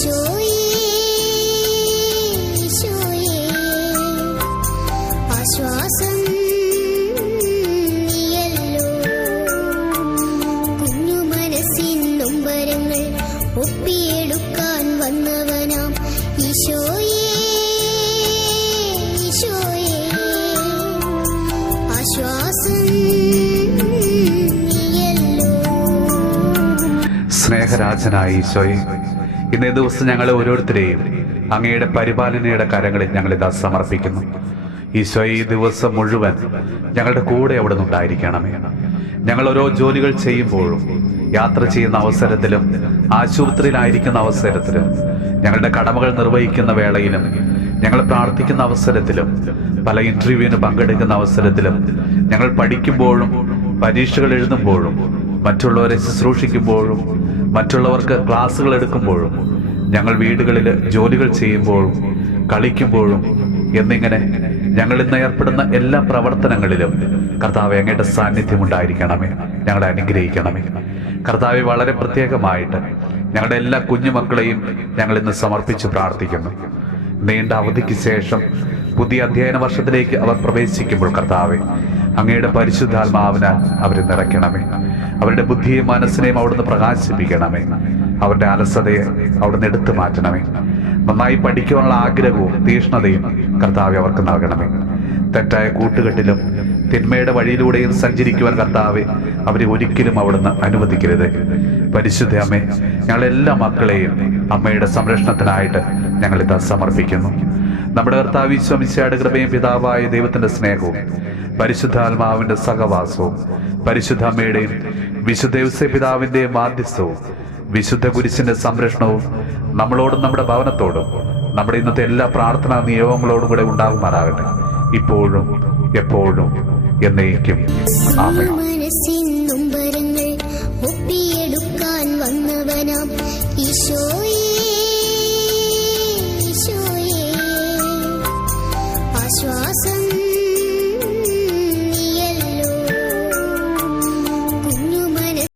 ഈശോയേ ഈശോയേ ആശ്വാസം നീയല്ലോ. കുഞ്ഞു മനസ്സിൻ നൊമ്പരങ്ങൾ ഒപ്പിയെടുക്കാൻ വന്നവനാം ഈശോയേ ഈശോയേ ആശ്വാസം നീയല്ലോ. സ്നേഹരാജനായ ഈശോയെ, ഇന്നേ ദിവസം ഞങ്ങളെ ഓരോരുത്തരെയും അങ്ങയുടെ പരിപാലനയുടെ കരങ്ങളിൽ ഞങ്ങളിതാ സമർപ്പിക്കുന്നു. ഈശോയെ, ഈ ദിവസം മുഴുവൻ ഞങ്ങളുടെ കൂടെ അവിടെ നിന്നുണ്ടായിരിക്കണമേ. ഞങ്ങൾ ഓരോ ജോലികൾ ചെയ്യുമ്പോഴും, യാത്ര ചെയ്യുന്ന അവസരത്തിലും, ആശുപത്രിയിലായിരിക്കുന്ന അവസരത്തിലും, ഞങ്ങളുടെ കടമകൾ നിർവഹിക്കുന്ന വേളയിലും, ഞങ്ങൾ പ്രാർത്ഥിക്കുന്ന അവസരത്തിലും, പല ഇന്റർവ്യൂവിന് പങ്കെടുക്കുന്ന അവസരത്തിലും, ഞങ്ങൾ പഠിക്കുമ്പോഴും പരീക്ഷകൾ എഴുതുമ്പോഴും, മറ്റുള്ളവരെ ശുശ്രൂഷിക്കുമ്പോഴും, മറ്റുള്ളവർക്ക് ക്ലാസ്സുകൾ എടുക്കുമ്പോഴും, ഞങ്ങൾ വീടുകളിൽ ജോലികൾ ചെയ്യുമ്പോഴും, കളിക്കുമ്പോഴും എന്നിങ്ങനെ ഞങ്ങൾ ഇന്ന് ഏർപ്പെടുന്ന എല്ലാ പ്രവർത്തനങ്ങളിലും കർത്താവെ, അങ്ങയുടെ സാന്നിധ്യം ഉണ്ടായിരിക്കണമേ. ഞങ്ങളെ അനുഗ്രഹിക്കണമേ. കർത്താവെ, വളരെ പ്രത്യേകമായിട്ട് ഞങ്ങളുടെ എല്ലാ കുഞ്ഞുമക്കളെയും ഞങ്ങൾ ഇന്ന് സമർപ്പിച്ച് പ്രാർത്ഥിക്കുന്നു. നീണ്ട അവധിക്ക് ശേഷം പുതിയ അധ്യയന വർഷത്തിലേക്ക് അവർ പ്രവേശിക്കുമ്പോൾ കർത്താവെ, അങ്ങയുടെ പരിശുദ്ധാത്മാവിനാൽ അവരെ നിറയ്ക്കണമേ. അവരുടെ ബുദ്ധിയും മനസ്സിനെയും അവിടുന്ന് പ്രകാശിപ്പിക്കണമേ. അവരുടെ അലസതയെ അവിടുന്ന് എടുത്തു മാറ്റണമേ. നന്നായി പഠിക്കാനുള്ള ആഗ്രഹവും തീഷ്ണതയും കർത്താവെ അവർക്ക് നൽകണമേ. തെറ്റായ കൂട്ടുകെട്ടിലും തിന്മയുടെ വഴിയിലൂടെയും സഞ്ചരിക്കുവാൻ കർത്താവെ അവരെ ഒരിക്കലും അവിടുന്ന് അനുവദിക്കരുത്. പരിശുദ്ധ അമ്മേ, ഞങ്ങളെല്ലാ മക്കളെയും അമ്മയുടെ സംരക്ഷണത്തിനായിട്ട് ഞങ്ങളിതാ സമർപ്പിക്കുന്നു. നമ്മുടെ കർത്താവ് ഈശോ മിശിഹായുടെ കൃപയും പിതാവായ ദൈവത്തിന്റെ സ്നേഹവും പരിശുദ്ധാത്മാവിന്റെ സഹവാസവും പരിശുദ്ധ അമ്മയുടെയും വിശുദ്ധ ഔസേപ്പ് പിതാവിന്റെയും മാധ്യസ്ഥവും വിശുദ്ധ കുരിശിന്റെ സംരക്ഷണവും നമ്മളോടും നമ്മുടെ ഭവനത്തോടും നമ്മുടെ ഇന്നത്തെ എല്ലാ പ്രാർത്ഥനാ നിയോഗങ്ങളോടും കൂടെ ഉണ്ടാകുമാറാകട്ടെ, ഇപ്പോഴും എപ്പോഴും എന്നേക്കും. ആമേൻ. മനസ്സിൻ നൊമ്പരങ്ങൾ ഒപ്പിയെടുക്കാൻ വന്നവനാം ഈശോയേ ഈശോയേ ആശ്വാസം